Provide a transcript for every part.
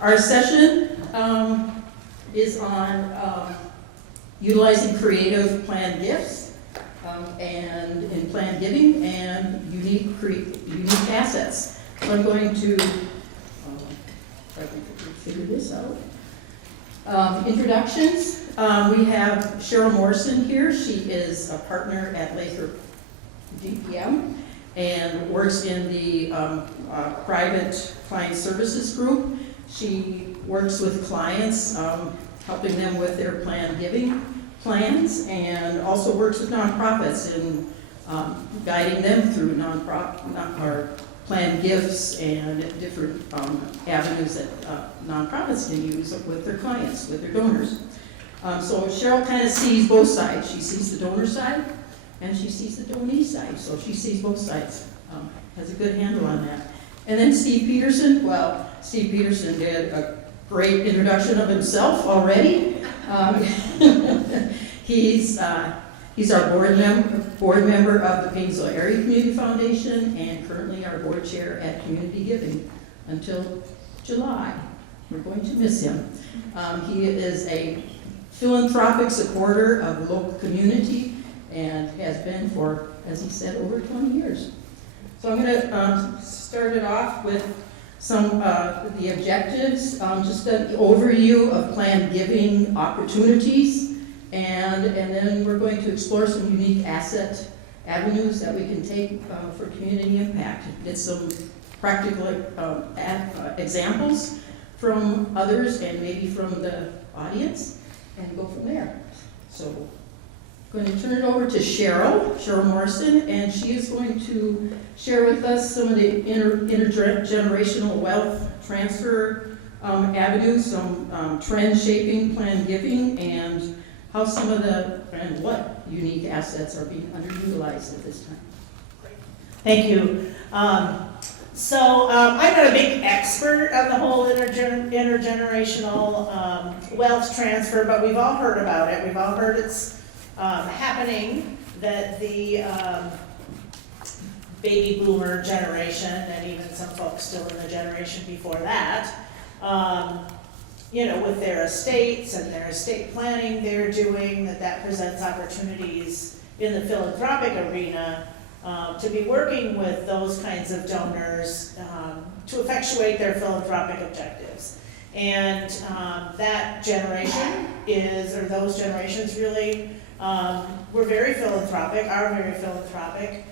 Our session is on utilizing creative planned gifts and in planned giving and unique assets. So I'm going to try to figure this out. Introductions. We have Sheryl Morrison here. She is a partner at LathropGPM and works in the private client services group. She works with clients, helping them with their planned giving plans, and also works with nonprofits in guiding them through planned gifts and different avenues that nonprofits can use with their clients, with their donors. So Sheryl kind of sees both sides. She sees the donor side and she sees the donee side. So she sees both sides, has a good handle on that. And then Steve Peterson, well, Steve Peterson did a great introduction of himself already. He's our board member of the Paynesville Area Community Foundation and currently our board chair at CommunityGiving until July. We're going to miss him. He is a philanthropic supporter of the local community and has been for, as he said, over 20 years. So I'm going to start it off with some of the objectives, just an overview of planned giving opportunities, and then we're going to explore some unique asset avenues that we can take for community impact. Get some practical examples from others and maybe from the audience, and go from there. So I'm going to turn it over to Sheryl Morrison, and she is going to share with us some of the intergenerational wealth transfer avenues, some trend shaping planned giving, and how some of and what unique assets are being underutilized at this time. Thank you. So I'm not a big expert on the whole intergenerational wealth transfer, but we've all heard about it. We've all heard it's happening, that the baby boomer generation, and even some folks still in the generation before that, with their estates and their estate planning they're doing, that presents opportunities in the philanthropic arena to be working with those kinds of donors to effectuate their philanthropic objectives. And that generation those generations really were very philanthropic, are very philanthropic.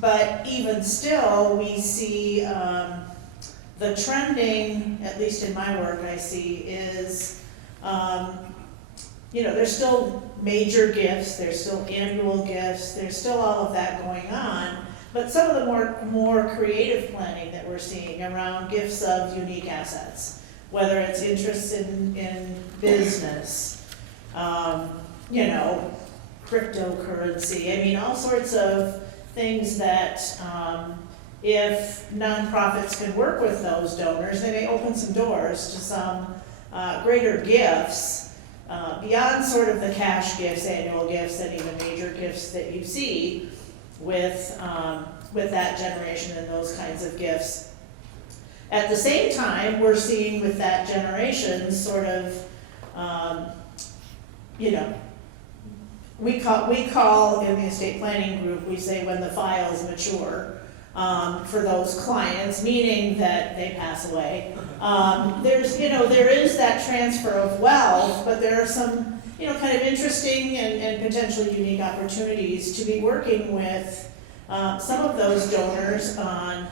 But even still, we see the trending, at least in my work I see, is, there's still major gifts, there's still annual gifts, there's still all of that going on, but some of the more creative planning that we're seeing around gifts of unique assets, whether it's interests in business, cryptocurrency, all sorts of things that if nonprofits can work with those donors, they may open some doors to some greater gifts beyond sort of the cash gifts, annual gifts, and even major gifts that you see with that generation and those kinds of gifts. At the same time, we're seeing with that generation sort of, we call in the estate planning group, we say when the files mature for those clients, meaning that they pass away. There is that transfer of wealth, but there are some, kind of interesting and potentially unique opportunities to be working with some of those donors on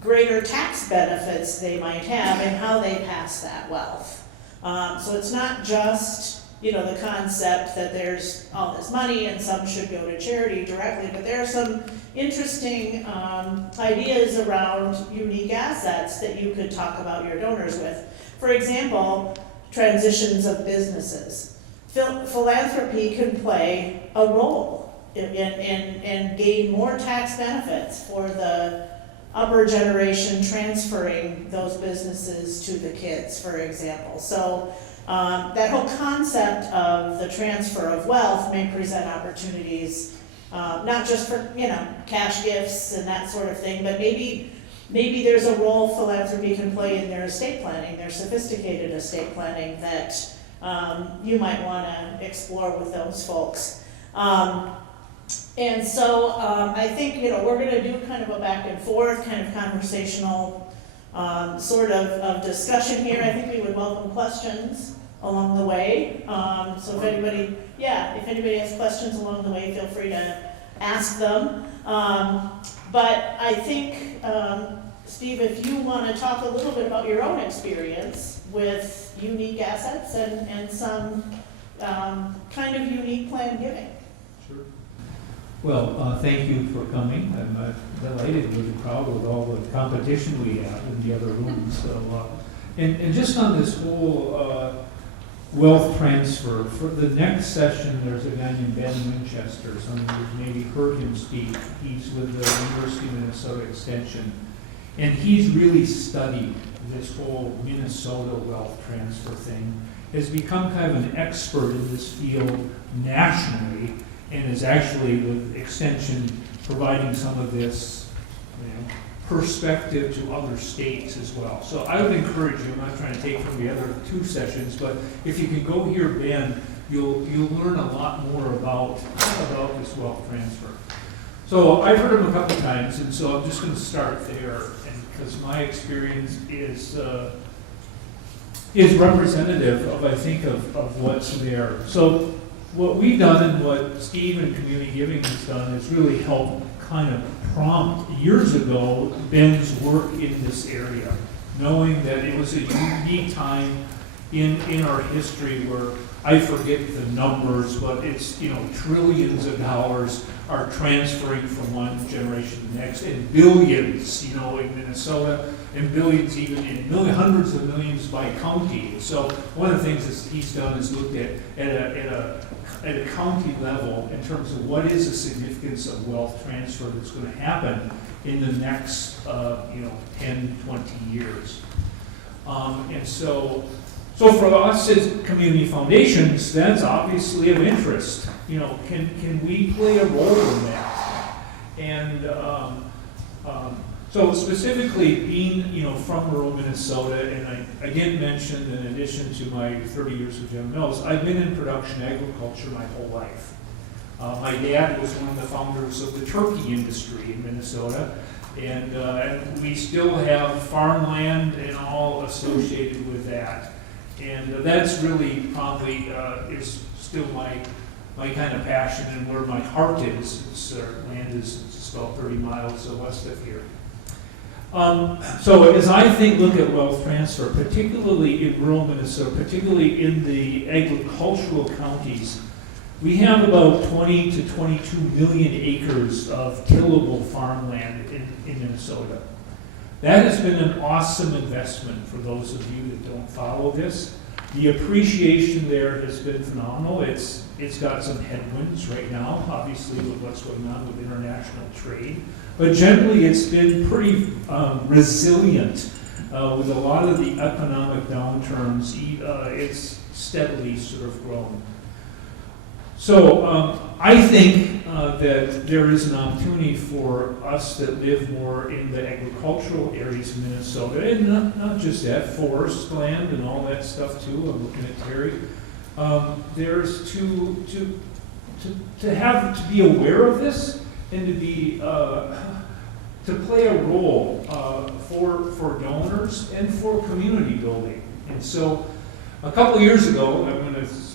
greater tax benefits they might have and how they pass that wealth. So it's not just the concept that there's all this money and some should go to charity directly, but there are some interesting ideas around unique assets that you could talk about your donors with. For example, transitions of businesses. Philanthropy can play a role and gain more tax benefits for the upper generation transferring those businesses to the kids, for example. So that whole concept of the transfer of wealth may present opportunities, not just for cash gifts and that sort of thing, but maybe maybe there's a role philanthropy can play in their estate planning, their sophisticated estate planning that you might want to explore with those folks. And so I think, we're going to do kind of a back and forth, kind of conversational sort of discussion here. I think we would welcome questions along the way. So if anybody has questions along the way, feel free to ask them. But I think, Steve, if you want to talk a little bit about your own experience with unique assets and some kind of unique plan giving. Sure. Well, thank you for coming. I'm delighted with the crowd, with all the competition we have in the other rooms. So, and just on this whole wealth transfer, for the next session, there's a guy named Ben Winchester. Some of you maybe heard him speak. He's with the University of Minnesota Extension. And he's really studied this whole Minnesota wealth transfer thing, has become kind of an expert in this field nationally, and is actually with Extension providing some of this perspective to other states as well. So I would encourage you, I'm not trying to take from the other two sessions, but if you can go hear Ben, you'll learn a lot more about this wealth transfer. So I've heard him a couple times, and so I'm just going to start there, and because my experience is representative of, I think, of what's there. So what we've done and what Steve and Community Giving has done is really help kind of prompt years ago Ben's work in this area, knowing that it was a unique time in our history where I forget the numbers, but it's, trillions of dollars are transferring from one generation to the next, and billions, in Minnesota, and billions even in hundreds of millions by county. So one of the things that he's done is looked at a county level in terms of what is the significance of wealth transfer that's going to happen in the next, 10, 20 years. And so for us as community foundations, that's obviously of interest. Can we play a role in that? And so specifically being, from rural Minnesota, and I did mention, in addition to my 30 years with General Mills, I've been in production agriculture my whole life. My dad was one of the founders of the turkey industry in Minnesota, and we still have farmland and all associated with that. And that's really probably is still my kind of passion and where my heart is. Land is just about 30 miles west of here. So as I look at wealth transfer, particularly in rural Minnesota, particularly in the agricultural counties, we have about 20 to 22 million acres of tillable farmland in Minnesota. That has been an awesome investment for those of you that don't follow this. The appreciation there has been phenomenal. It's got some headwinds right now, obviously, with what's going on with international trade. But generally, it's been pretty resilient with a lot of the economic downturns. It's steadily sort of grown. So I think that there is an opportunity for us that live more in the agricultural areas of Minnesota, and not just that, forest land and all that stuff too. I'm looking at Terry. There's to be aware of this and to be to play a role for donors and for community building. And so a couple of years ago,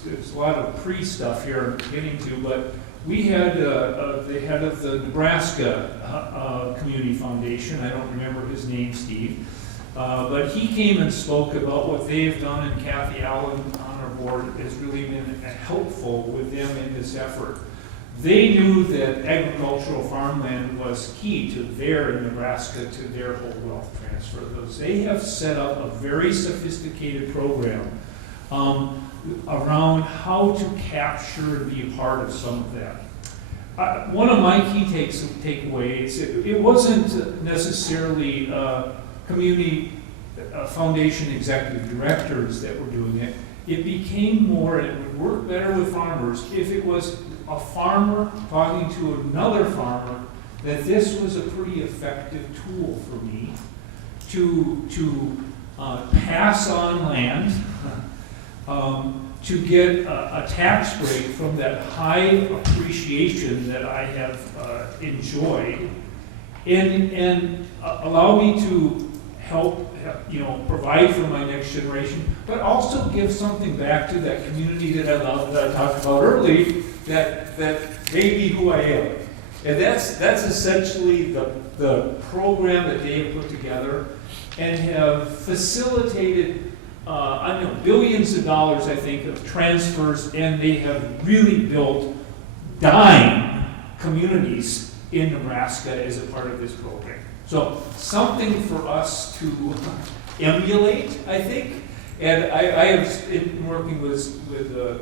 there's a lot of pre-stuff here I'm getting to, but we had the head of the Nebraska Community Foundation, I don't remember his name, Steve, but he came and spoke about what they've done, and Kathy Allen on our board has really been helpful with them in this effort. They knew that agricultural farmland was key to in Nebraska, to their whole wealth transfer. They have set up a very sophisticated program around how to capture and be a part of some of that. One of my key takeaways, it wasn't necessarily community foundation executive directors that were doing it. It became more, and it would work better with farmers, if it was a farmer talking to another farmer that this was a pretty effective tool for me to pass on land, to get a tax break from that high appreciation that I have enjoyed, and allow me to help, provide for my next generation, but also give something back to that community that I love, that I talked about early, that may be who I am. And that's essentially the program that they have put together and have facilitated billions of dollars, I think, of transfers, and they have really built dime communities in Nebraska as a part of this program. So something for us to emulate, I think. And I have, in working with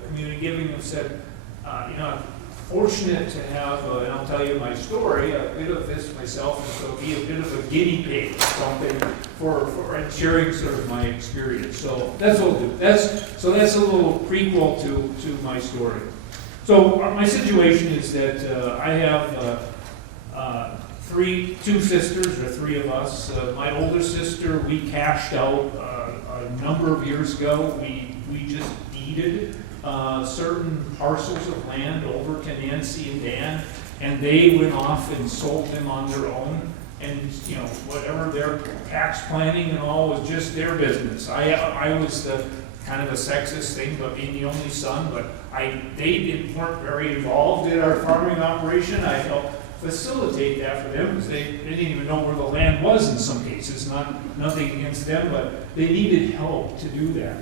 Community Giving, have said, I'm fortunate to have, and I'll tell you my story, a bit of this myself, and so be a bit of a guinea pig or something for sharing sort of my experience. So that's what we'll do. That's a little prequel to my story. So my situation is that I have two sisters, or three of us. My older sister, we cashed out a number of years ago. We just deeded certain parcels of land over to Nancy and Dan, and they went off and sold them on their own. And whatever their tax planning and all was just their business. I was the kind of a sexist thing, but being the only son, but they weren't very involved in our farming operation. I helped facilitate that for them because they didn't even know where the land was in some cases. Nothing against them, but they needed help to do that.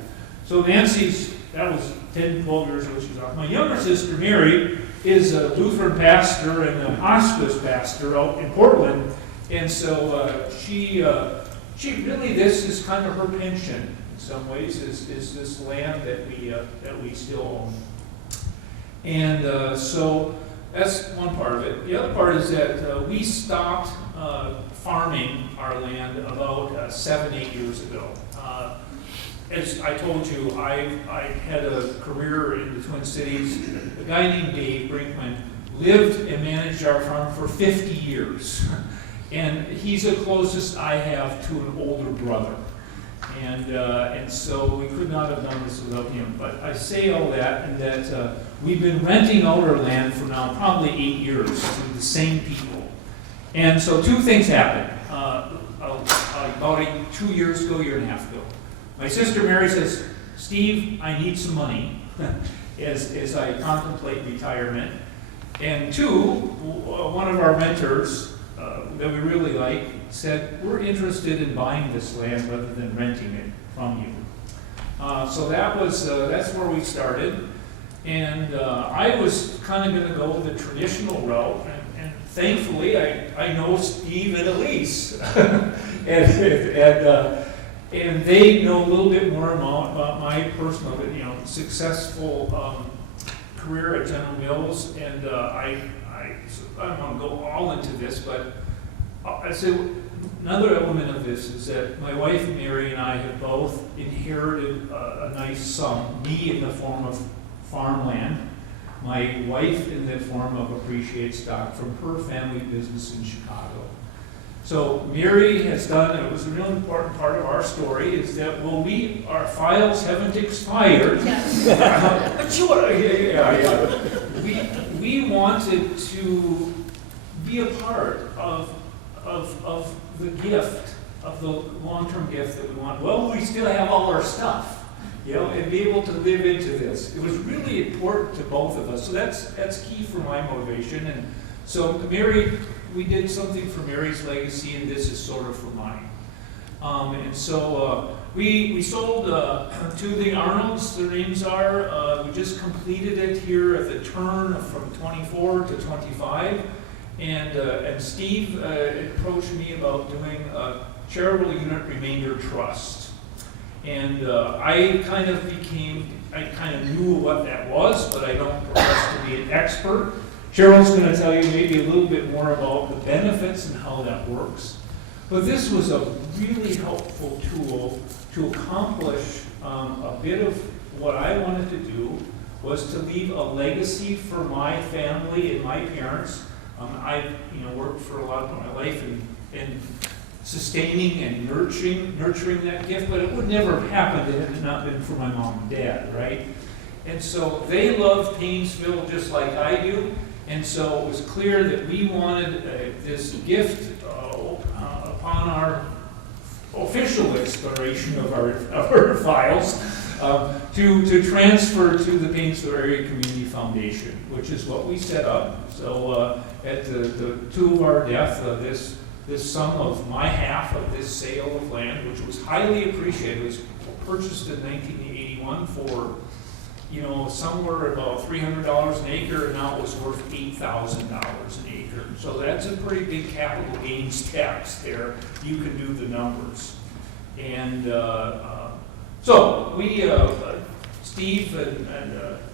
So that was 10, 12 years ago she was off. My younger sister, Mary, is a Lutheran pastor and a hospice pastor out in Portland. And so she really, this is kind of her pension in some ways, is this land that we still own. And so that's one part of it. The other part is that we stopped farming our land about 7-8 years ago. As I told you, I had a career in the Twin Cities. A guy named Dave Brinkman lived and managed our farm for 50 years. And he's the closest I have to an older brother. And so we could not have done this without him. But I say all that, and that we've been renting out our land for now probably 8 years to the same people. And so two things happened about 2 years ago, year and a half ago. My sister Mary says, Steve, I need some money as I contemplate retirement. And two, one of our mentors that we really like said, we're interested in buying this land rather than renting it from you. So that's where we started. And I was kind of going to go the traditional route. And thankfully, I know Steve and Elise. And they know a little bit more about my personal, successful career at General Mills. And I don't want to go all into this, but I say another element of this is that my wife Mary and I have both inherited a nice sum, me in the form of farmland, my wife in the form of appreciate stock from her family business in Chicago. So Mary has done, it was a real important part of our story, is that our files haven't expired. Yes. Sure. We wanted to be a part of the gift, of the long-term gift that we want. Well, we still have all our stuff, and be able to live into this. It was really important to both of us. So that's key for my motivation. And so Mary, we did something for Mary's legacy, and this is sort of for mine. And so we sold to the Arnolds, their names are. We just completed it here at the turn from 24 to 25. And Steve approached me about doing a charitable unit remainder trust. And I kind of knew what that was, but I don't profess to be an expert. Sheryl's going to tell you maybe a little bit more about the benefits and how that works. But this was a really helpful tool to accomplish a bit of what I wanted to do, was to leave a legacy for my family and my parents I've, worked for a lot of my life in sustaining and nurturing that gift, but it would never have happened if it had not been for my mom and dad, right? And so they love Paynesville just like I do, and so it was clear that we wanted this gift upon our official expiration of our files to transfer to the Paynesville Area Community Foundation, which is what we set up. So at the two of our death, this sum of my half of this sale of land, which was highly appreciated, was purchased in 1981 for somewhere about $300 an acre, and now it was worth $8,000 an acre. So that's a pretty big capital gains tax there. You can do the numbers. And so we, Steve and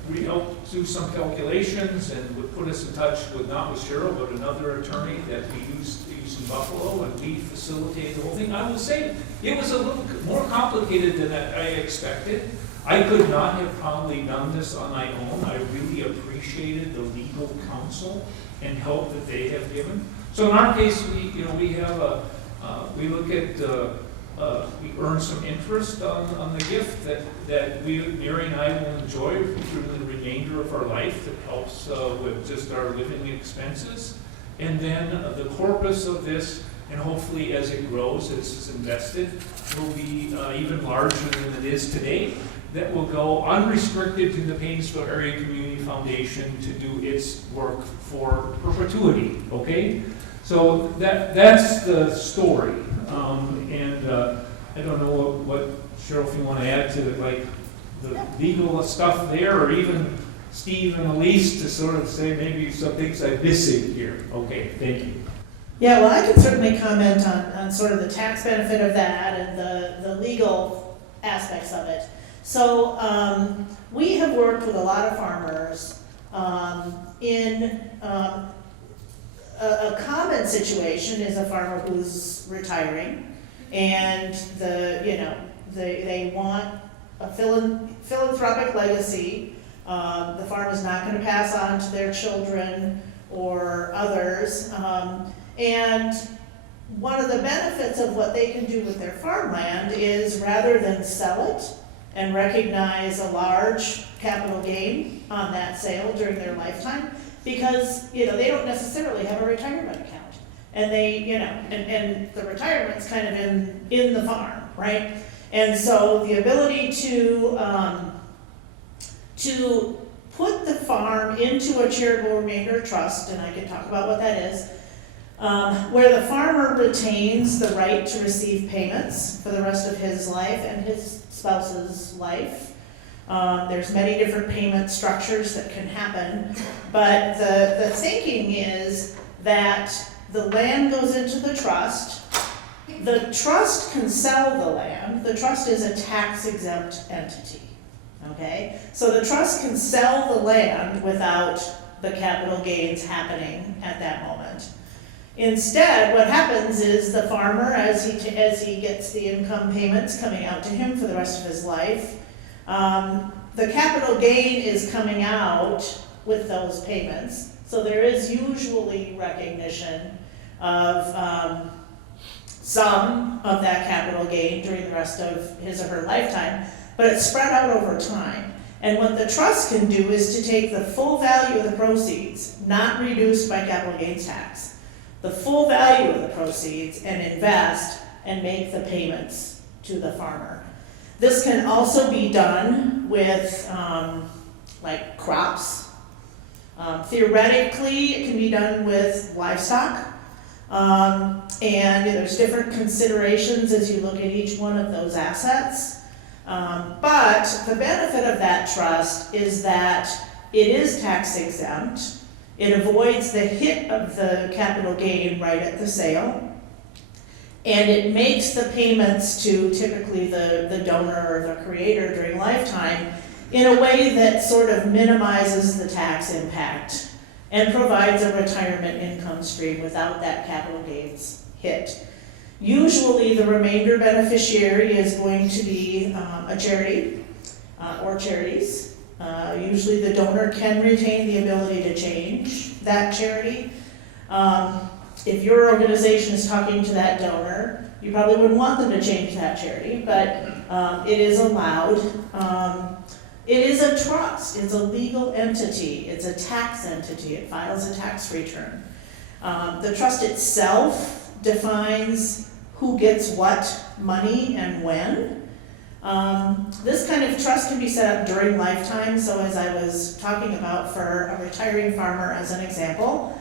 we helped do some calculations and would put us in touch with, not with Sheryl, but another attorney that we used in Buffalo, and we facilitated the whole thing. I will say it was a little more complicated than I expected. I could not have probably done this on my own. I really appreciated the legal counsel and help that they have given. So in our case, we have we look at we earn some interest on the gift that Mary and I will enjoy through the remainder of our life that helps with just our living expenses. And then the corpus of this, and hopefully as it grows, as it's invested, will be even larger than it is today. That will go unrestricted to the Paynesville Area Community Foundation to do its work for perpetuity, okay? So that's the story. I don't know what Sheryl, if you want to add to like the legal stuff there, or even Steve and Elise to sort of say maybe some things I'm missing here. Okay, thank you. Yeah, well, I can certainly comment on sort of the tax benefit of that and the legal aspects of it. So we have worked with a lot of farmers in a common situation is a farmer who's retiring, and they want a philanthropic legacy. The farm is not going to pass on to their children or others. And one of the benefits of what they can do with their farmland is, rather than sell it and recognize a large capital gain on that sale during their lifetime, because they don't necessarily have a retirement account, and and the retirement's kind of in the farm, right? And so the ability to put the farm into a charitable remainder trust, and I can talk about what that is, where the farmer retains the right to receive payments for the rest of his life and his spouse's life. There's many different payment structures that can happen, but the thinking is that the land goes into the trust. The trust can sell the land. The trust is a tax-exempt entity, okay? So the trust can sell the land without the capital gains happening at that moment. Instead, what happens is the farmer, as he gets the income payments coming out to him for the rest of his life, the capital gain is coming out with those payments. So there is usually recognition of some of that capital gain during the rest of his or her lifetime, but it's spread out over time. And what the trust can do is to take the full value of the proceeds, not reduced by capital gains tax, the full value of the proceeds, and invest and make the payments to the farmer. This can also be done with like crops. Theoretically, it can be done with livestock. And there's different considerations as you look at each one of those assets. But the benefit of that trust is that it is tax exempt. It avoids the hit of the capital gain right at the sale. And it makes the payments to typically the donor or the creator during lifetime in a way that sort of minimizes the tax impact and provides a retirement income stream without that capital gains hit. Usually the remainder beneficiary is going to be a charity or charities. Usually the donor can retain the ability to change that charity. If your organization is talking to that donor, you probably wouldn't want them to change that charity, but it is allowed. It is a trust, it's a legal entity, it's a tax entity, it files a tax return. The trust itself defines who gets what money and when. This kind of trust can be set up during lifetime, so as I was talking about for a retiring farmer as an example,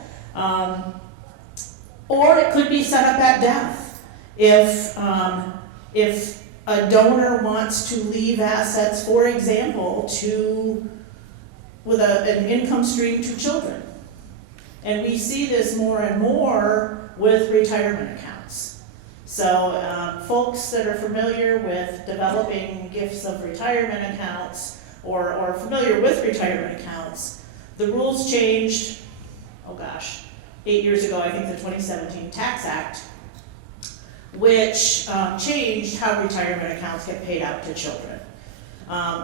or it could be set up at death. If a donor wants to leave assets, for example, with an income stream to children. And we see this more and more with retirement accounts. So folks that are familiar with developing gifts of retirement accounts or familiar with retirement accounts, the rules changed, 8 years ago, I think the 2017 Tax Act, which changed how retirement accounts get paid out to children.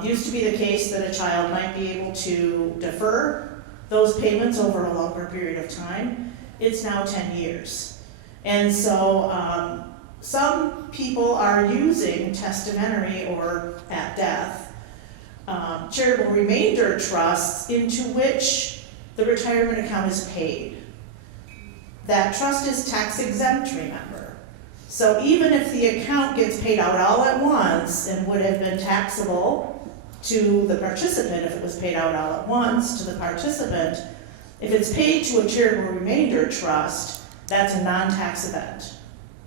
Used to be the case that a child might be able to defer those payments over a longer period of time. It's now 10 years. And so some people are using testamentary or at death charitable remainder trusts into which the retirement account is paid. That trust is tax exempt, remember. So even if the account gets paid out all at once and would have been taxable to the participant if it was paid out all at once to the participant, if it's paid to a charitable remainder trust, that's a non-tax event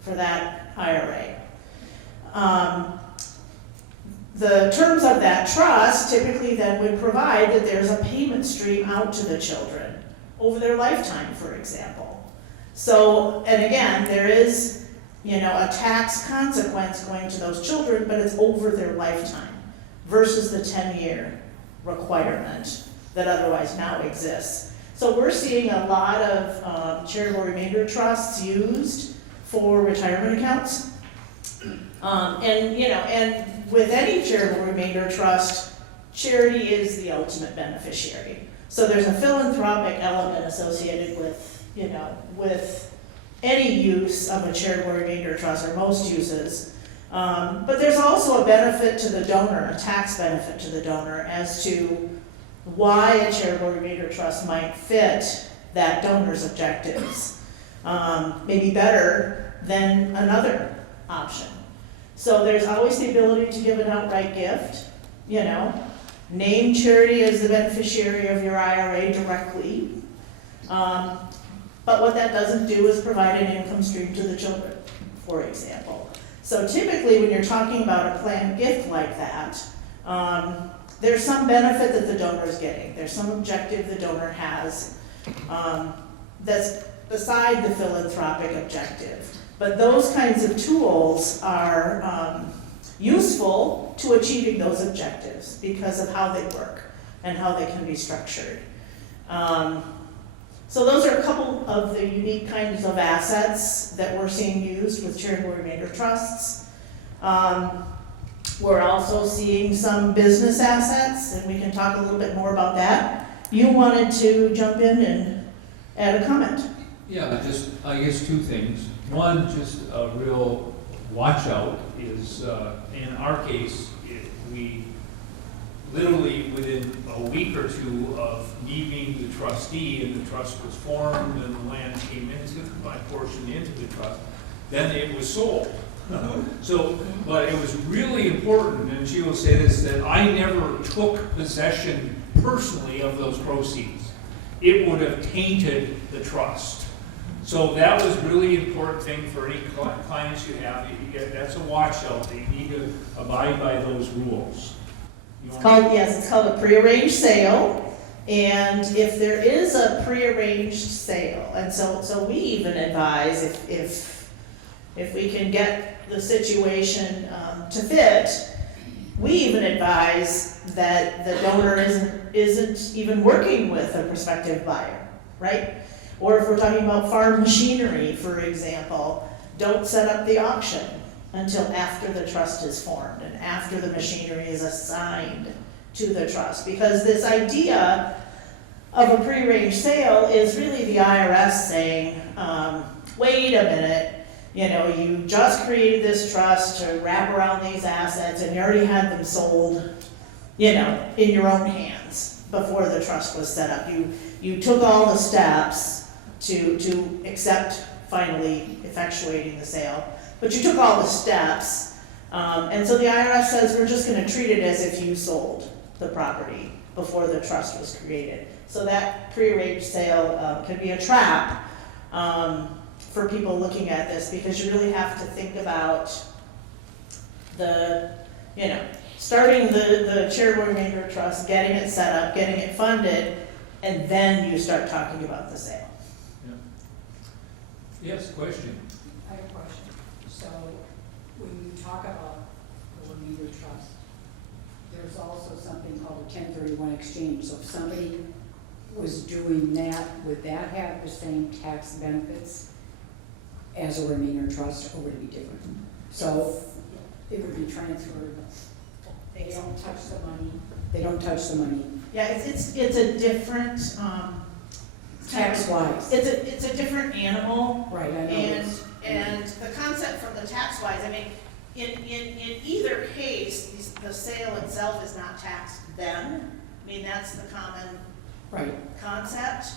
for that IRA. The terms of that trust typically then would provide that there's a payment stream out to the children over their lifetime, for example. So, and again, there is, a tax consequence going to those children, but it's over their lifetime versus the 10-year requirement that otherwise now exists. So we're seeing a lot of charitable remainder trusts used for retirement accounts. And with any charitable remainder trust, charity is the ultimate beneficiary. So there's a philanthropic element associated with any use of a charitable remainder trust, or most uses. But there's also a benefit to the donor, a tax benefit to the donor, as to why a charitable remainder trust might fit that donor's objectives. Maybe better than another option. So there's always the ability to give an outright gift, name charity as the beneficiary of your IRA directly. But what that doesn't do is provide an income stream to the children, for example. So typically when you're talking about a planned gift like that, there's some benefit that the donor is getting. There's some objective the donor has that's beside the philanthropic objective. But those kinds of tools are useful to achieving those objectives because of how they work and how they can be structured. So those are a couple of the unique kinds of assets that we're seeing used with charitable remainder trusts. We're also seeing some business assets, and we can talk a little bit more about that. You wanted to jump in and add a comment. Yeah, just, I guess, two things. One, just a real watch out is, in our case, we literally within a week or two of me being the trustee and the trust was formed and the land came into my portion into the trust, then it was sold. So, but it was really important, and she will say this, that I never took possession personally of those proceeds. It would have tainted the trust. So that was really important thing for any clients you have. That's a watch out. They need to abide by those rules. It's called a prearranged sale. And if there is a prearranged sale, and so we even advise if we can get the situation to fit, we even advise that the donor isn't even working with a prospective buyer, right? Or if we're talking about farm machinery, for example, don't set up the auction until after the trust is formed and after the machinery is assigned to the trust. Because this idea of a prearranged sale is really the IRS saying, wait a minute, you just created this trust to wrap around these assets and you already had them sold, in your own hands before the trust was set up. You took all the steps to accept finally effectuating the sale, but you took all the steps, and so the IRS says we're just gonna treat it as if you sold the property before the trust was created. So that prearranged sale can be a trap for people looking at this, because you really have to think about starting the charitable remainder trust, getting it set up, getting it funded, and then you start talking about the sale. Yes, question? I have a question. So when you talk about the remainder trust, there's also something called a 1031 exchange. So if somebody was doing that, would that have the same tax benefits as a remainder trust, or would it be different? So it would be transferred. They don't touch the money. They don't touch the money. Yeah, it's a different, Tax-wise. it's a different animal. Right, I know. And the concept from the tax-wise, in either case, the sale itself is not taxed then. That's the common concept.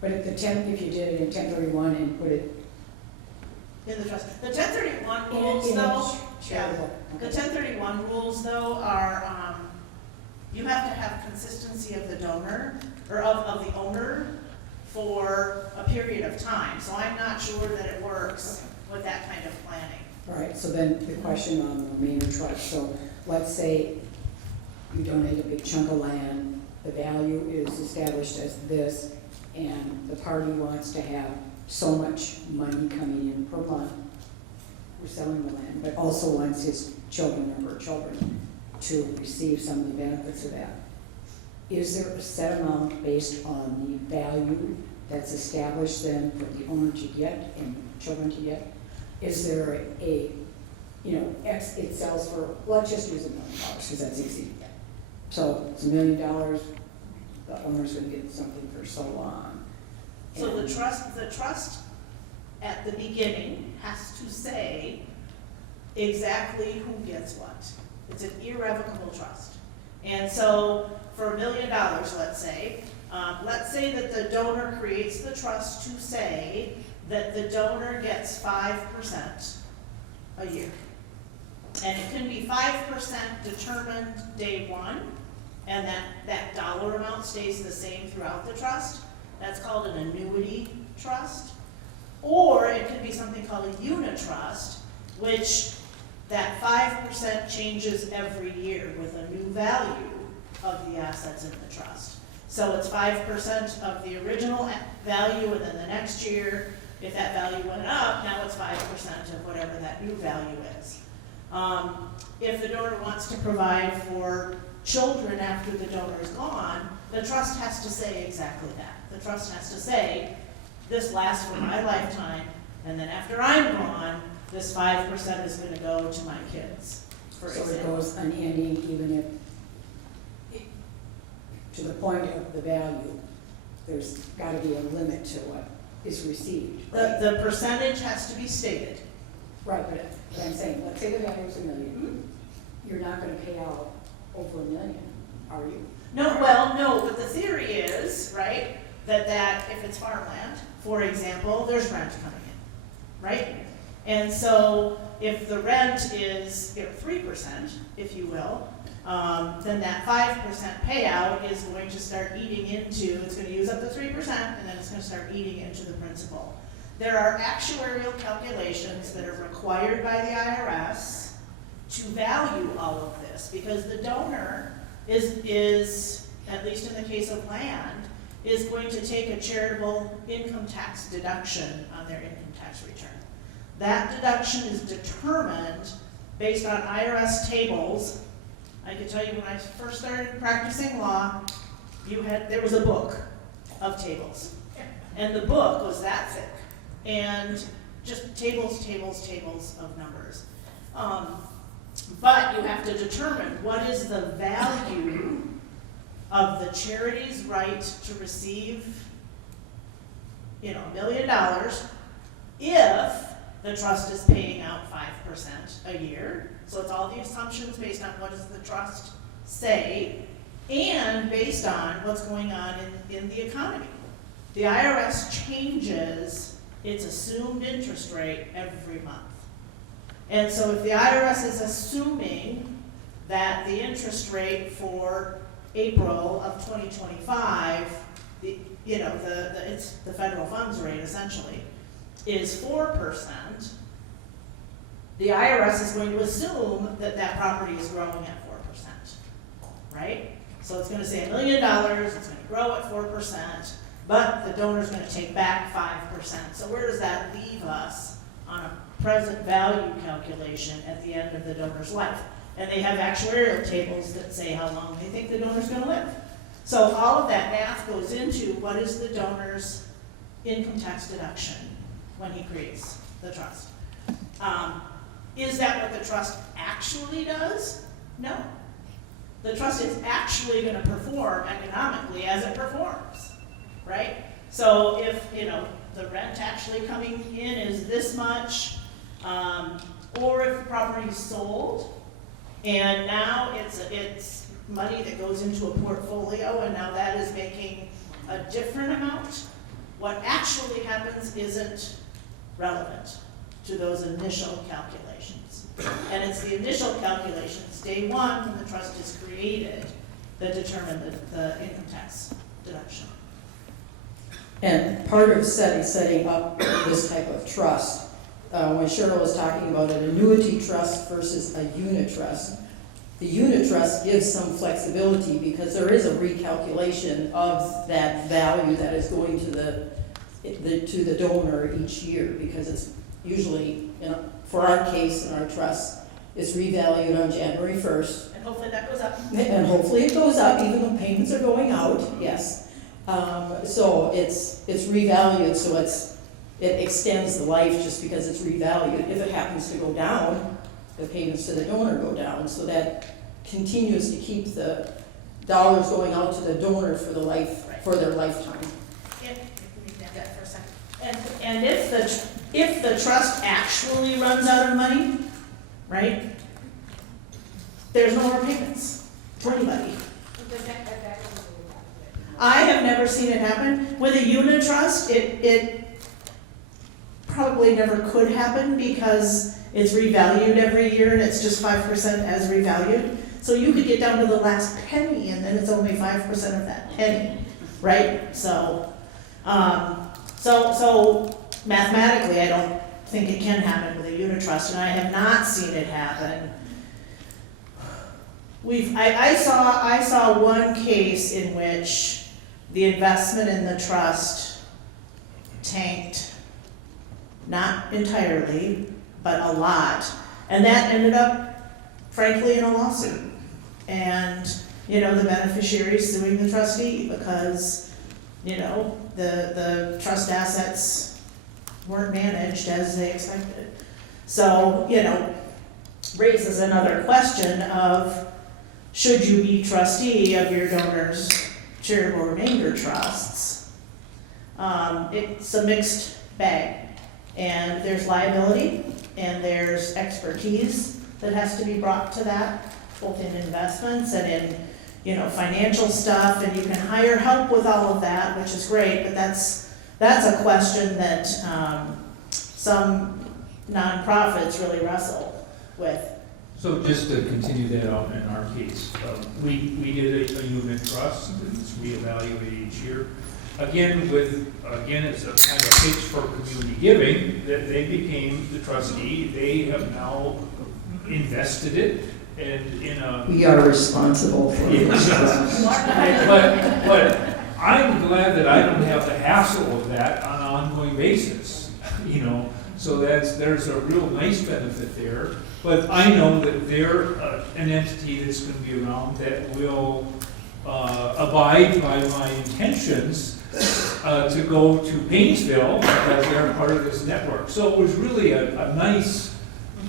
But if you did it in 1031 and put it In the trust. The 1031 rules though, the 1031 rules though are, you have to have consistency of the donor, or of the owner for a period of time. So I'm not sure that it works with that kind of planning. All right, so then the question on the remainder trust. So let's say you donate a big chunk of land, the value is established as this, and the party wants to have so much money coming in per month for selling the land, but also wants his children or her children to receive some of the benefits of that. Is there a set amount based on the value that's established then for the owner to get and children to get? Is there X, it sells for, let's just use $1 million, because that's easy to get. So it's $1 million, the owner's gonna get something for so long. So the trust at the beginning has to say exactly who gets what. It's an irrevocable trust. And so for $1 million, let's say that the donor creates the trust to say that the donor gets 5% a year. And it can be 5% determined day one, and that dollar amount stays the same throughout the trust. That's called an annuity trust. Or it could be something called a unitrust, which that 5% changes every year with a new value of the assets in the trust. So it's 5% of the original value, and then the next year, if that value went up, now it's 5% of whatever that new value is. If the donor wants to provide for children after the donor is gone, the trust has to say exactly that. The trust has to say, this lasts for my lifetime, and then after I'm gone, this 5% is going to go to my kids, for example. So it goes unending even if, to the point of the value, there's got to be a limit to what is received, right? The percentage has to be stated. Right, but I'm saying, let's say the value is $1 million. You're not going to pay out over $1 million, are you? No, but the theory is, right, that if it's farmland, for example, there's rent coming in, right? And so if the rent is 3%, if you will, then that 5% payout is going to start eating into, it's going to use up the 3%, and then it's going to start eating into the principal. There are actuarial calculations that are required by the IRS to value all of this, because the donor is, at least in the case of land, is going to take a charitable income tax deduction on their income tax return. That deduction is determined based on IRS tables. I can tell you when I first started practicing law, there was a book of tables. And the book was that thick. And just tables of numbers. But you have to determine what is the value of the charity's right to receive, $1 million if the trust is paying out 5% a year. So it's all the assumptions based on what does the trust say and based on what's going on in the economy. The IRS changes its assumed interest rate every month. And so if the IRS is assuming that the interest rate for April of 2025, it's the federal funds rate essentially, is 4%, the IRS is going to assume that that property is growing at 4%, right? So it's going to say $1 million, it's going to grow at 4%, but the donor's going to take back 5%. So where does that leave us on a present value calculation at the end of the donor's life? And they have actuarial tables that say how long they think the donor's going to live. So all of that math goes into what is the donor's income tax deduction when he creates the trust. Is that what the trust actually does? No. The trust is actually going to perform economically as it performs, right? So if, the rent actually coming in is this much, or if the property is sold, and now it's money that goes into a portfolio, and now that is making a different amount, what actually happens isn't relevant to those initial calculations. And it's the initial calculations, day one, when the trust is created, that determine the income tax deduction. And part of setting up this type of trust, when Sheryl was talking about an annuity trust versus a unit trust, the unit trust gives some flexibility because there is a recalculation of that value that is going to the donor each year, because it's usually, for our case in our trust, it's revalued on January 1st. And hopefully that goes up. And hopefully it goes up, even though payments are going out, yes. So it's revalued, so it extends the life just because it's revalued. If it happens to go down, the payments to the donor go down, so that continues to keep the dollars going out to the donor for their lifetime. That for a second. And if the trust actually runs out of money, right, there's no more payments for anybody. I have never seen it happen. With a unit trust, it probably never could happen because it's revalued every year and it's just 5% as revalued. So you could get down to the last penny and then it's only 5% of that penny, right? So mathematically, I don't think it can happen with a unit trust, and I have not seen it happen. I saw one case in which the investment in the trust tanked, not entirely, but a lot, and that ended up, frankly, in a lawsuit. And, the beneficiary suing the trustee because, the trust assets weren't managed as they expected. So, raises another question of, should you be trustee of your donor's charitable remainder trusts? It's a mixed bag, and there's liability and there's expertise that has to be brought to that, both in investments and in financial stuff, and you can hire help with all of that, which is great, but that's a question that some nonprofits really wrestle with. So just to continue that out in our case, we did a unit trust, and it's reevaluated each year. Again, it's a kind of pitch for community giving, that they became the trustee. They have now invested it, and in a... We are responsible for this trust. But I'm glad that I don't have the hassle of that on an ongoing basis, so there's a real nice benefit there. But I know that they're an entity that's going to be around that will abide by my intentions to go to Paynesville because they're part of this network. So it was really a nice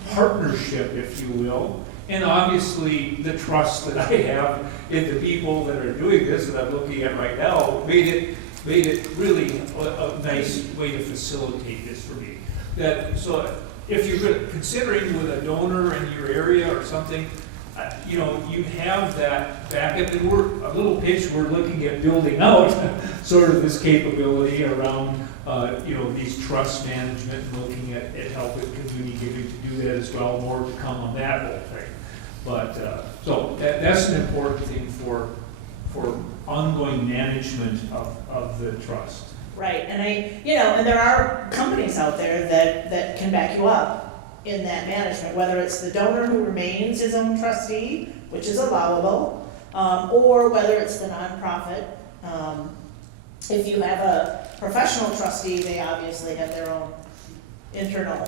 partnership, if you will. And obviously, the trust that I have in the people that are doing this, that I'm looking at right now, made it really a nice way to facilitate this for me. So if you're considering with a donor in your area or something, you know, you have that backup, and we're a little pitch, we're looking at building out sort of this capability around, you know, these trust management, and looking at helping community giving to do that as well, more to come on that whole thing. But, so that's an important thing for ongoing management of the trust. Right, and and there are companies out there that can back you up in that management, whether it's the donor who remains his own trustee, which is allowable, or whether it's the nonprofit. If you have a professional trustee, they obviously have their own internal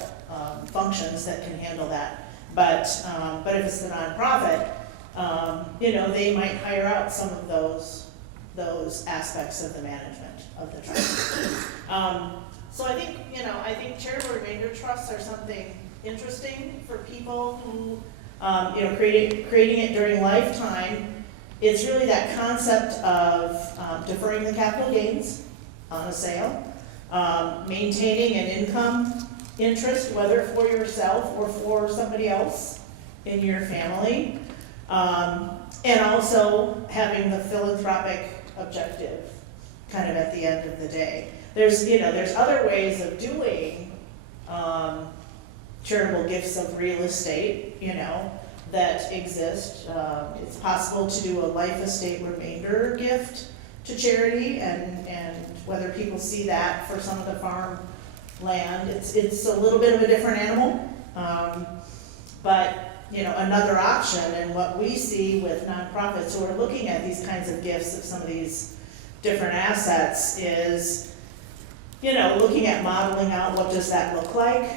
functions that can handle that. But if it's the nonprofit, they might hire out some of those aspects of the management of the trust. So I think charitable remainder trusts are something interesting for people who, creating it during lifetime. It's really that concept of deferring the capital gains on a sale, maintaining an income interest, whether for yourself or for somebody else in your family, and also having the philanthropic objective kind of at the end of the day. There's other ways of doing charitable gifts of real estate, that exist. It's possible to do a life estate remainder gift to charity, and whether people see that for some of the farm land, it's a little bit of a different animal. But another option, and what we see with nonprofits who are looking at these kinds of gifts of some of these different assets is, looking at modeling out what does that look like.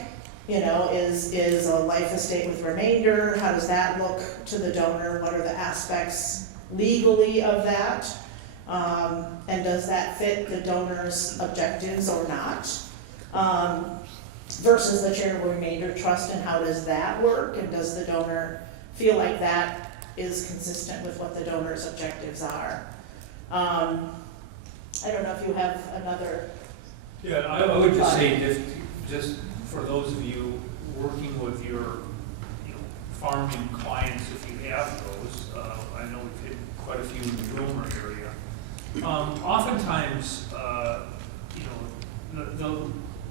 Is a life estate with remainder, how does that look to the donor? What are the aspects legally of that? And does that fit the donor's objectives or not? Versus the charitable remainder trust, and how does that work? And does the donor feel like that is consistent with what the donor's objectives are? I don't know if you have another. Yeah, I would just say, just for those of you working with your farming clients, if you have those, I know we've hit quite a few in the Wilmer area. Oftentimes,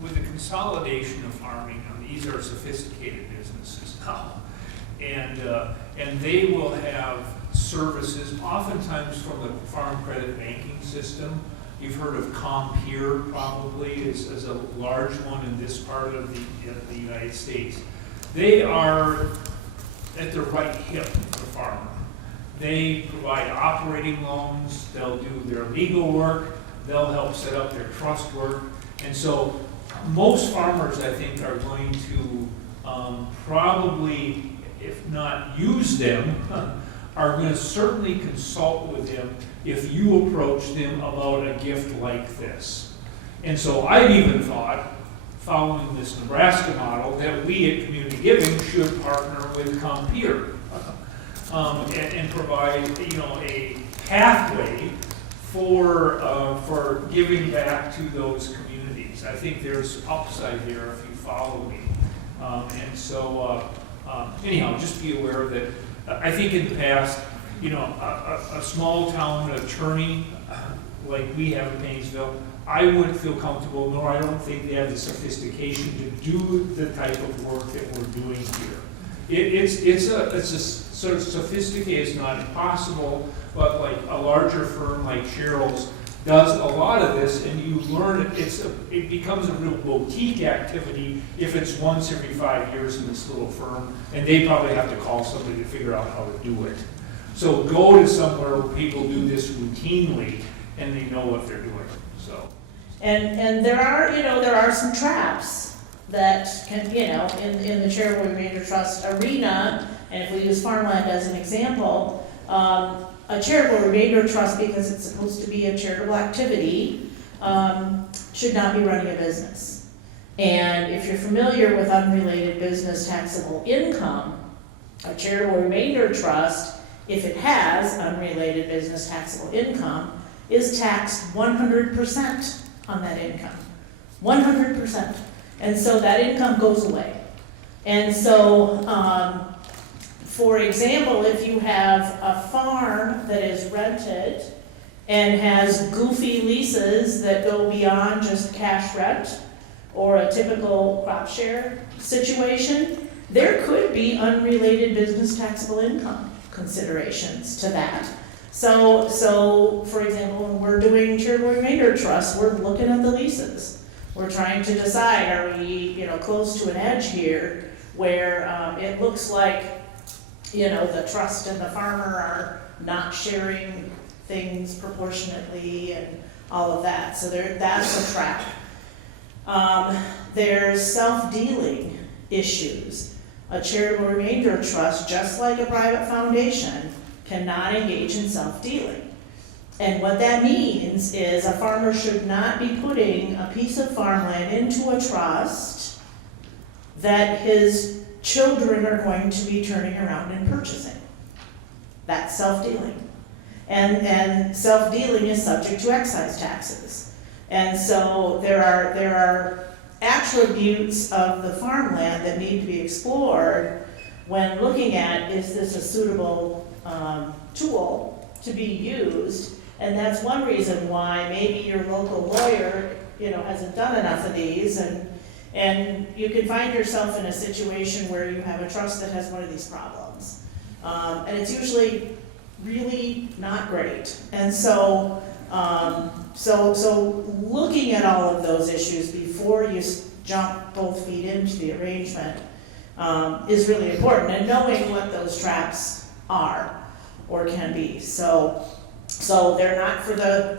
with the consolidation of farming, these are sophisticated businesses now, and they will have services, oftentimes from the farm credit banking system. You've heard of Compeer probably is a large one in this part of the United States. They are at the right hip for the farmer. They provide operating loans, they'll do their legal work, they'll help set up their trust work. And so most farmers, I think, are going to probably, if not use them, are going to certainly consult with them if you approach them about a gift like this. And so I've even thought, following this Nebraska model, that we at Community Giving should partner with Compeer and provide a pathway for giving back to those communities. I think there's upside there if you follow me. Anyhow, just be aware that I think in the past, a small town attorney like we have in Paynesville, I wouldn't feel comfortable, nor I don't think they have the sophistication to do the type of work that we're doing here. It's a sort of sophisticated, it's not impossible, but like a larger firm like Sheryl's does a lot of this, and you learn it becomes a real boutique activity if it's once every 5 years in this little firm, and they probably have to call somebody to figure out how to do it. So go to somewhere where people do this routinely, and they know what they're doing. So. And there are some traps that can, in the charitable remainder trust arena, and if we use farmland as an example, a charitable remainder trust, because it's supposed to be a charitable activity, should not be running a business. And if you're familiar with unrelated business taxable income, A charitable remainder trust, if it has unrelated business taxable income, is taxed 100% on that income. 100%. And so that income goes away. And so, for example, if you have a farm that is rented and has goofy leases that go beyond just cash rent or a typical crop share situation, there could be unrelated business taxable income considerations to that. So for example, when we're doing charitable remainder trusts, we're looking at the leases. We're trying to decide, are we, close to an edge here where it looks like, the trust and the farmer are not sharing things proportionately and all of that. So that's a trap. There's self-dealing issues. A charitable remainder trust, just like a private foundation, cannot engage in self-dealing. And what that means is a farmer should not be putting a piece of farmland into a trust that his children are going to be turning around and purchasing. That's self-dealing. And self-dealing is subject to excise taxes. And so there are attributes of the farmland that need to be explored when looking at, is this a suitable tool to be used? And that's one reason why maybe your local lawyer, hasn't done enough of these, and you can find yourself in a situation where you have a trust that has one of these problems. And it's usually really not great. And so, so looking at all of those issues before you jump both feet into the arrangement is really important, and knowing what those traps are or can be. So they're not for the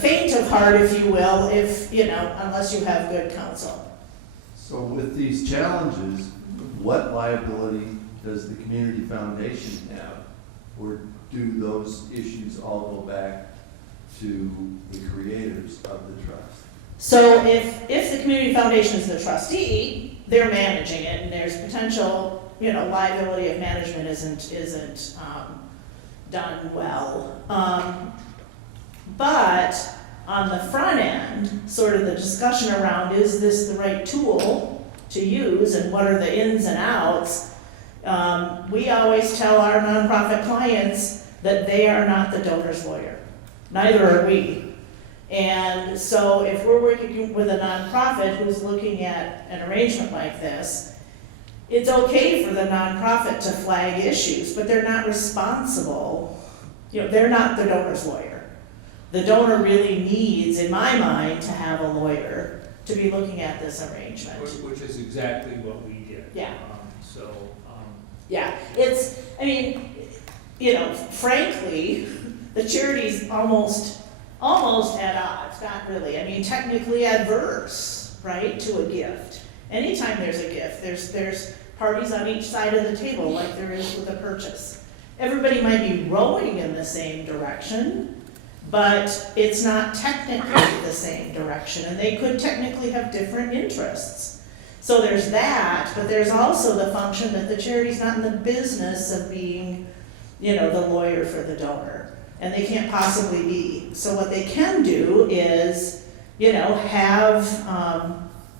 faint of heart, if you will, if unless you have good counsel. So with these challenges, what liability does the community foundation have, or do those issues all go back to the creators of the trust? So if the community foundation is the trustee, they're managing it, and there's potential, liability of management isn't done well. But on the front end, sort of the discussion around, is this the right tool to use, and what are the ins and outs? We always tell our nonprofit clients that they are not the donor's lawyer. Neither are we. And so if we're working with a nonprofit who's looking at an arrangement like this, it's okay for the nonprofit to flag issues, but they're not responsible. They're not the donor's lawyer. The donor really needs, in my mind, to have a lawyer to be looking at this arrangement. Which is exactly what we did. Yeah. Yeah. Frankly, the charity's almost at odds, not really. Technically adverse, right, to a gift. Anytime there's a gift, there's parties on each side of the table, like there is with a purchase. Everybody might be rowing in the same direction, but it's not technically the same direction, and they could technically have different interests. So there's that, but there's also the function that the charity's not in the business of being, the lawyer for the donor, and they can't possibly be. So what they can do is, have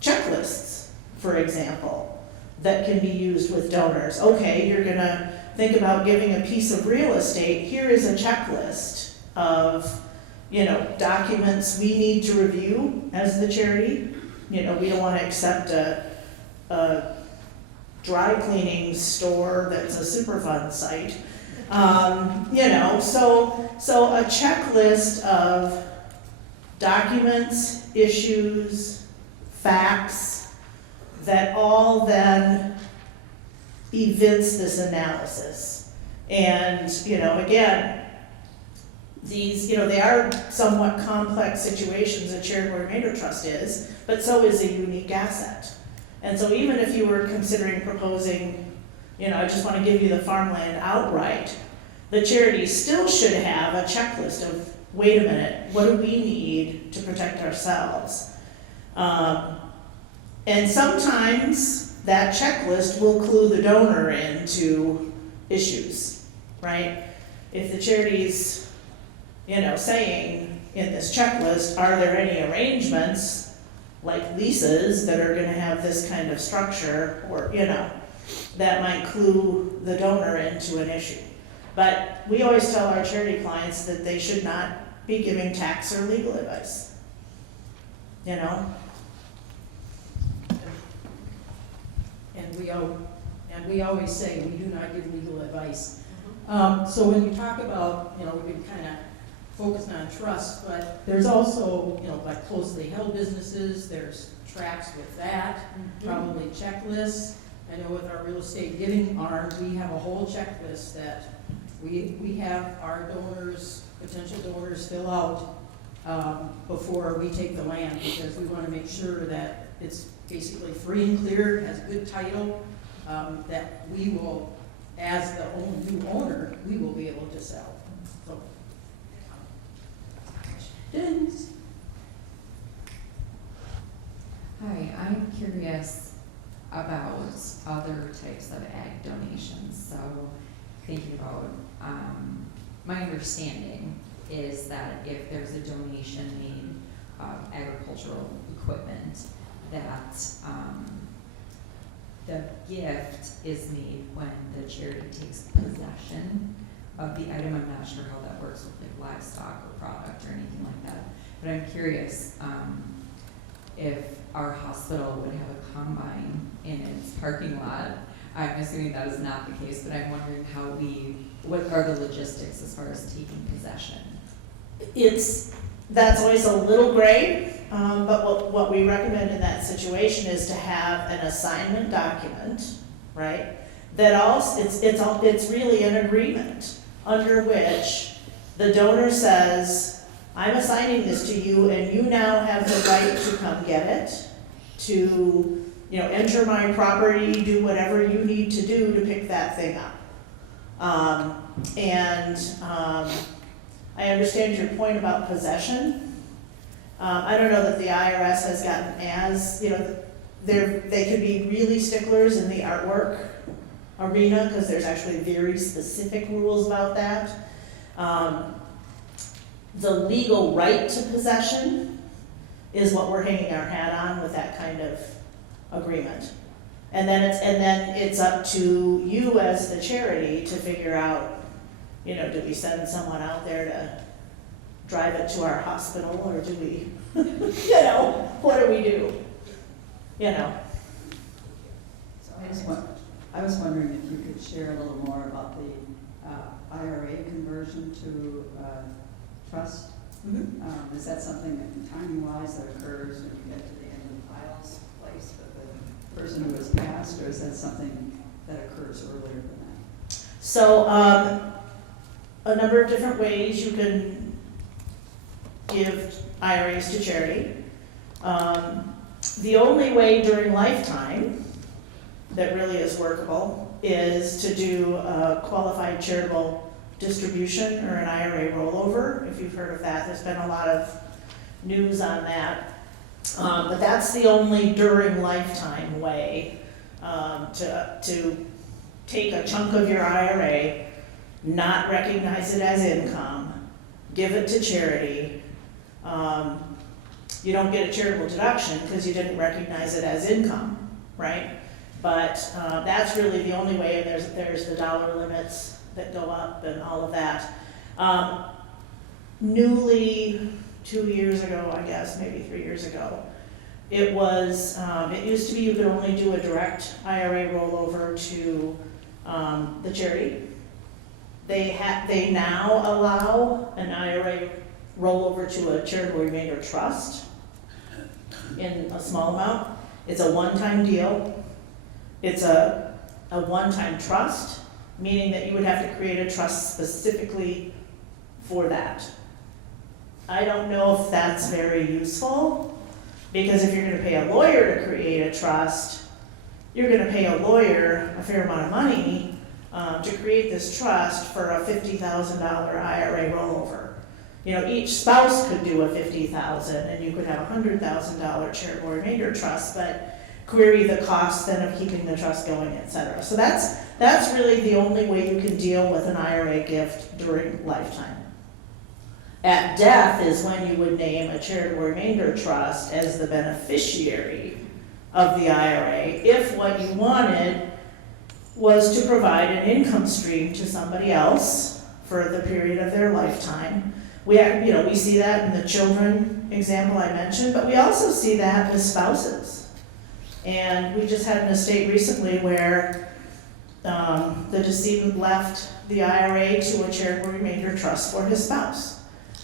checklists, for example, that can be used with donors. Okay, you're gonna think about giving a piece of real estate. Here is a checklist of, documents we need to review as the charity. We don't want to accept a dry cleaning store that's a Superfund site. So a checklist of documents, issues, facts that all then evince this analysis. And, again, these, they are somewhat complex situations, a charitable remainder trust is, but so is a unique asset. And so even if you were considering proposing, I just want to give you the farmland outright, the charity still should have a checklist of, wait a minute, what do we need to protect ourselves? And sometimes that checklist will clue the donor into issues, right? If the charity's, saying in this checklist, are there any arrangements like leases that are gonna have this kind of structure, or, that might clue the donor into an issue. But we always tell our charity clients that they should not be giving tax or legal advice. And we always say, we do not give legal advice. So when you talk about, we've been kind of focused on trust, but there's also, like closely held businesses, there's traps with that, probably checklists. I know with our real estate giving arm, we have a whole checklist that we have our donors, potential donors fill out before we take the land, because we want to make sure that it's basically free and clear, has good title, that we will, as the new owner, we will be able to sell. So, questions? Hi, I'm curious about other types of ag donations. So thinking about, my understanding is that if there's a donation made of agricultural equipment, that the gift is made when the charity takes possession of the item. I'm not sure how that works with like livestock or product or anything like that. But I'm curious if our hospital would have a combine in its parking lot. I'm assuming that is not the case, but I'm wondering what are the logistics as far as taking possession? That's always a little gray, but what we recommend in that situation is to have an assignment document, right? That also, it's really an agreement under which the donor says, I'm assigning this to you and you now have the right to come get it, to, enter my property, do whatever you need to do to pick that thing up. I understand your point about possession. I don't know that the IRS has gotten as, they could be really sticklers in the artwork arena, because there's actually very specific rules about that. The legal right to possession is what we're hanging our hat on with that kind of agreement. And then it's up to you as the charity to figure out, do we send someone out there to drive it to our hospital, or do we, what do we do? I was wondering if you could share a little more about the IRA conversion to trust. Mm-hmm. Is that something that timing-wise that occurs when you get to the end of the files place with the person who has passed, or is that something that occurs earlier than that? So, a number of different ways you can give IRAs to charity. The only way during lifetime that really is workable is to do a qualified charitable distribution or an IRA rollover, if you've heard of that. There's been a lot of news on that. But that's the only during lifetime way to take a chunk of your IRA, not recognize it as income, give it to charity. You don't get a charitable deduction because you didn't recognize it as income, right? But that's really the only way, and there's the dollar limits that go up and all of that. Newly, 2 years ago, I guess, maybe 3 years ago, it used to be you could only do a direct IRA rollover to the charity. They now allow an IRA rollover to a charitable remainder trust in a small amount. It's a one-time deal. It's a one-time trust, meaning that you would have to create a trust specifically for that. I don't know if that's very useful, because if you're going to pay a lawyer to create a trust, you're going to pay a lawyer a fair amount of money to create this trust for a $50,000 IRA rollover. Each spouse could do a $50,000, and you could have a $100,000 charitable remainder trust, but query the cost then of keeping the trust going, et cetera. So that's really the only way you can deal with an IRA gift during lifetime. At death is when you would name a charitable remainder trust as the beneficiary of the IRA if what you wanted was to provide an income stream to somebody else for the period of their lifetime. We see that in the children example I mentioned, but we also see that with spouses. And we just had an estate recently where the decedent left the IRA to a charitable remainder trust for his spouse.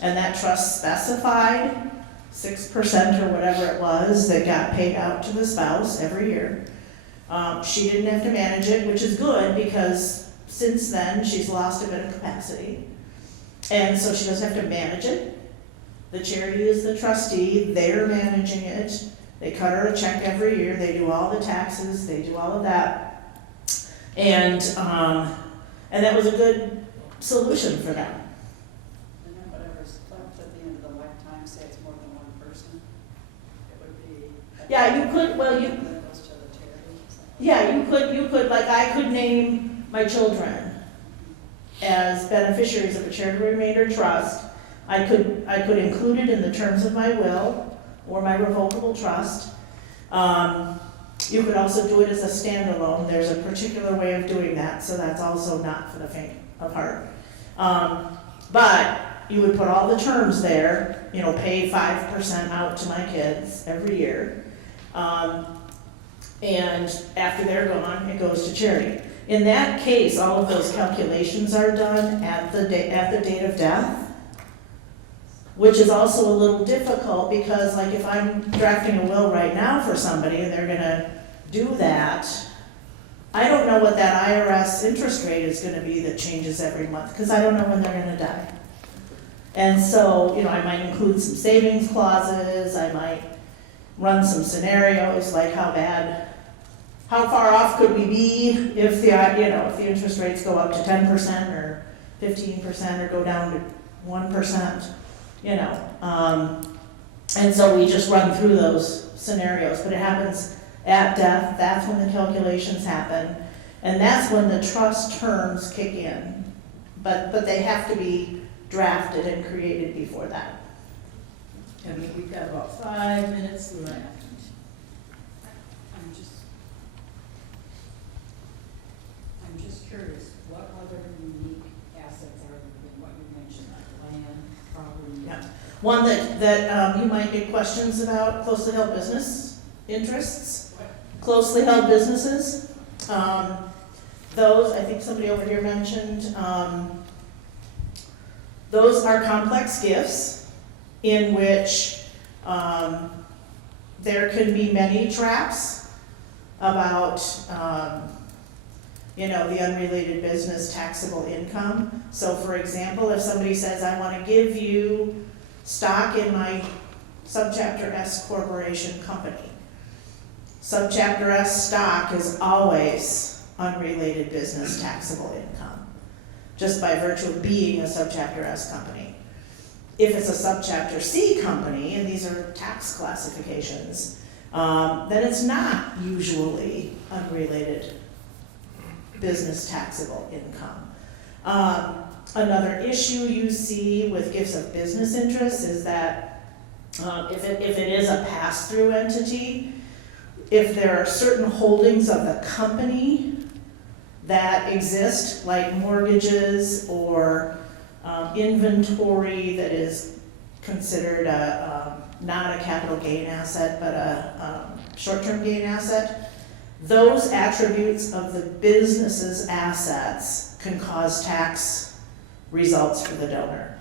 And that trust specified 6% or whatever it was that got paid out to the spouse every year. She didn't have to manage it, which is good because since then she's lost a bit of capacity. And so she doesn't have to manage it. The charity is the trustee, they're managing it. They cut her a check every year, they do all the taxes, they do all of that. And that was a good solution for them. And then whatever's left at the end of the lifetime, say it's more than one person, it would be. Yeah, you could, well, you, That goes to the charity. yeah, you could, like I could name my children as beneficiaries of a charitable remainder trust. I could include it in the terms of my will or my revocable trust. You could also do it as a standalone. There's a particular way of doing that, so that's also not for the faint of heart. But you would put all the terms there, pay 5% out to my kids every year. And after they're gone, it goes to charity. In that case, all of those calculations are done at the date of death, which is also a little difficult because, like, if I'm drafting a will right now for somebody and they're gonna do that, I don't know what that IRS interest rate is gonna be that changes every month, because I don't know when they're gonna die. And so, I might include some savings clauses, I might run some scenarios, like how far off could we be if the interest rates go up to 10% or 15% or go down to 1%, and so we just run through those scenarios, but it happens at death, that's when the calculations happen, and that's when the trust terms kick in, but they have to be drafted and created before that. And we've got about 5 minutes left. I'm just curious, what other unique assets are there than what you mentioned, like land, property? Yeah. One that you might get questions about, closely held business interests, closely held businesses. Those, I think somebody over here mentioned, those are complex gifts in which there can be many traps about the unrelated business taxable income. So for example, if somebody says, I want to give you stock in my subchapter S corporation company. Subchapter S stock is always unrelated business taxable income, just by virtue of being a subchapter S company. If it's a subchapter C company, and these are tax classifications, then it's not usually unrelated business taxable income. Another issue you see with gifts of business interest is that if it is a pass-through entity, if there are certain holdings of the company that exist, like mortgages or inventory that is considered not a capital gain asset, but a short-term gain asset, those attributes of the business's assets can cause tax results for the donor,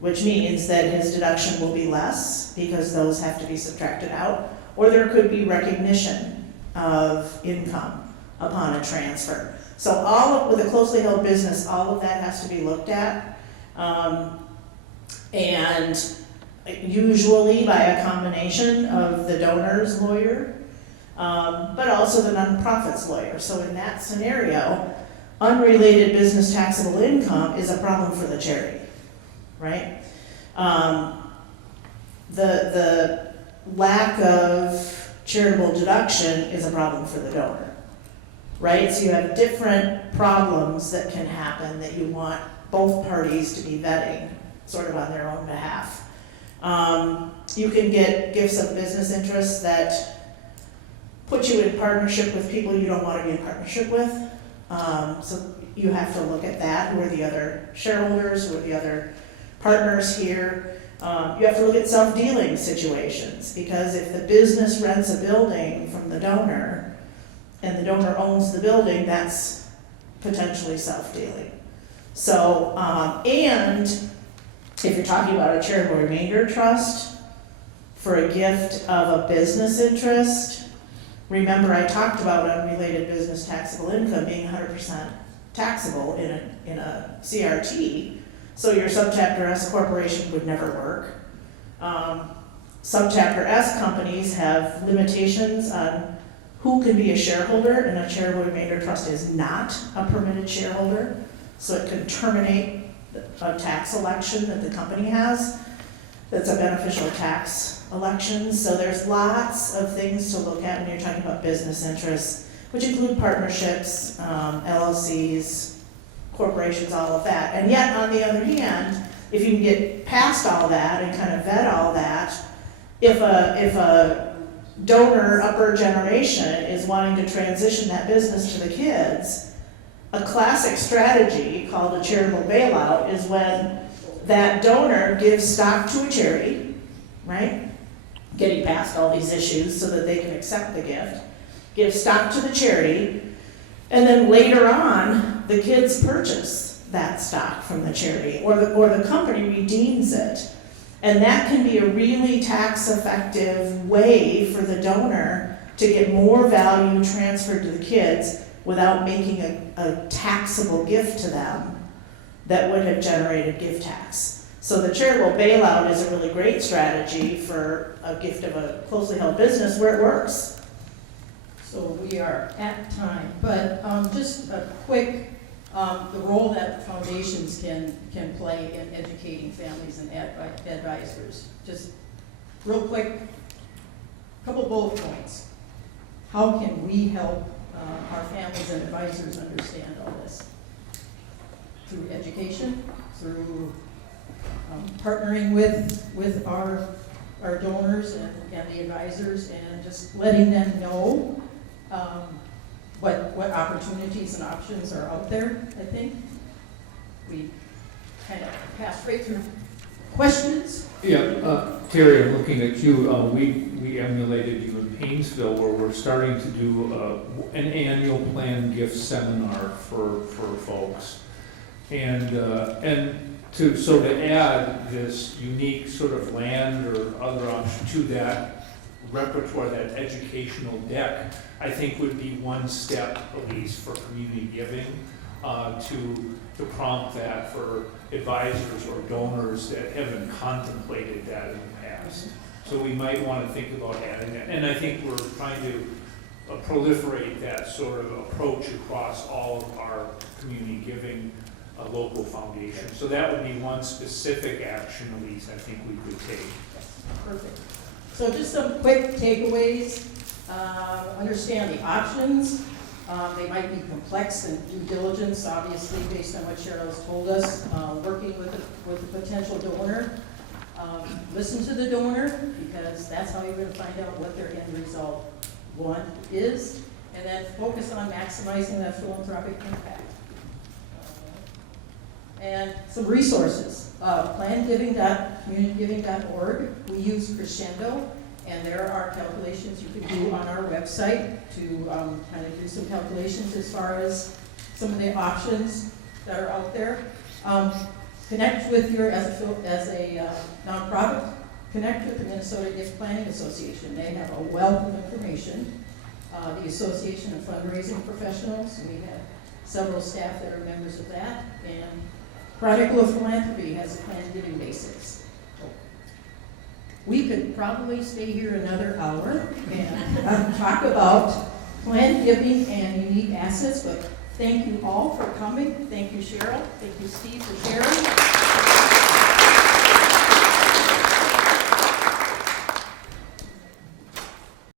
which means that his deduction will be less because those have to be subtracted out, or there could be recognition of income upon a transfer. So with a closely held business, all of that has to be looked at, and usually by a combination of the donor's lawyer, but also the nonprofit's lawyer. So in that scenario, unrelated business taxable income is a problem for the charity, right? The lack of charitable deduction is a problem for the donor, right? So you have different problems that can happen that you want both parties to be vetting sort of on their own behalf. You can get gifts of business interests that put you in partnership with people you don't want to be in partnership with. So you have to look at that. Who are the other shareholders? Who are the other partners here? You have to look at self-dealing situations, because if the business rents a building from the donor and the donor owns the building, that's potentially self-dealing. So, and if you're talking about a charitable remainder trust for a gift of a business interest, remember I talked about unrelated business taxable income being 100% taxable in a CRT. So your subchapter S corporation would never work. Subchapter S companies have limitations on who can be a shareholder, and a charitable remainder trust is not a permitted shareholder. So it can terminate a tax election that the company has that's a beneficial tax election. So there's lots of things to look at when you're talking about business interests, which include partnerships, LLCs, corporations, all of that. And yet, on the other hand, if you can get past all that and kind of vet all that, if a donor upper generation is wanting to transition that business to the kids, a classic strategy called a charitable bailout is when that donor gives stock to a charity, right? Getting past all these issues so that they can accept the gift, give stock to the charity, and then later on, the kids purchase that stock from the charity, or the company redeems it. And that can be a really tax-effective way for the donor to get more value transferred to the kids without making a taxable gift to them that would have generated gift tax. So the charitable bailout is a really great strategy for a gift of a closely held business where it works. So we are at time, but just a quick, the role that foundations can play in educating families and advisors. Just real quick, couple bullet points. How can we help our families and advisors understand all this? Through education, through partnering with our donors and the advisors, and just letting them know what opportunities and options are out there. I think we kind of passed right through questions. Yeah, Terry, I'm looking at you. We emulated you in Paynesville, where we're starting to do an annual planned gift seminar for folks, and to add this unique sort of land or other option to that repertoire, that educational deck, I think would be one step, at least, for community giving, to prompt that for advisors or donors that haven't contemplated that in the past. So we might want to think about adding that. And I think we're trying to proliferate that sort of approach across all of our community giving local foundations. So that would be one specific action, Elise, I think we could take. Perfect. So just some quick takeaways. Understand the options. They might be complex and due diligence, obviously, based on what Sheryl's told us. Working with a potential donor. Listen to the donor, because that's how you're going to find out what their end result is. And then focus on maximizing that philanthropic impact. And some resources. PlanGiving.CommunityGiving.org. We use Crescendo, and there are calculations you can do on our website to kind of do some calculations as far as some of the options that are out there. Connect with as a nonprofit, connect with the Minnesota Gift Planning Association. They have a wealth of information. The Association of Fundraising Professionals, and we have several staff that are members of that. And Chronicle of Philanthropy has a planned giving basics. We could probably stay here another hour and talk about planned giving and unique assets, but thank you all for coming. Thank you, Sheryl. Thank you, Steve, for sharing.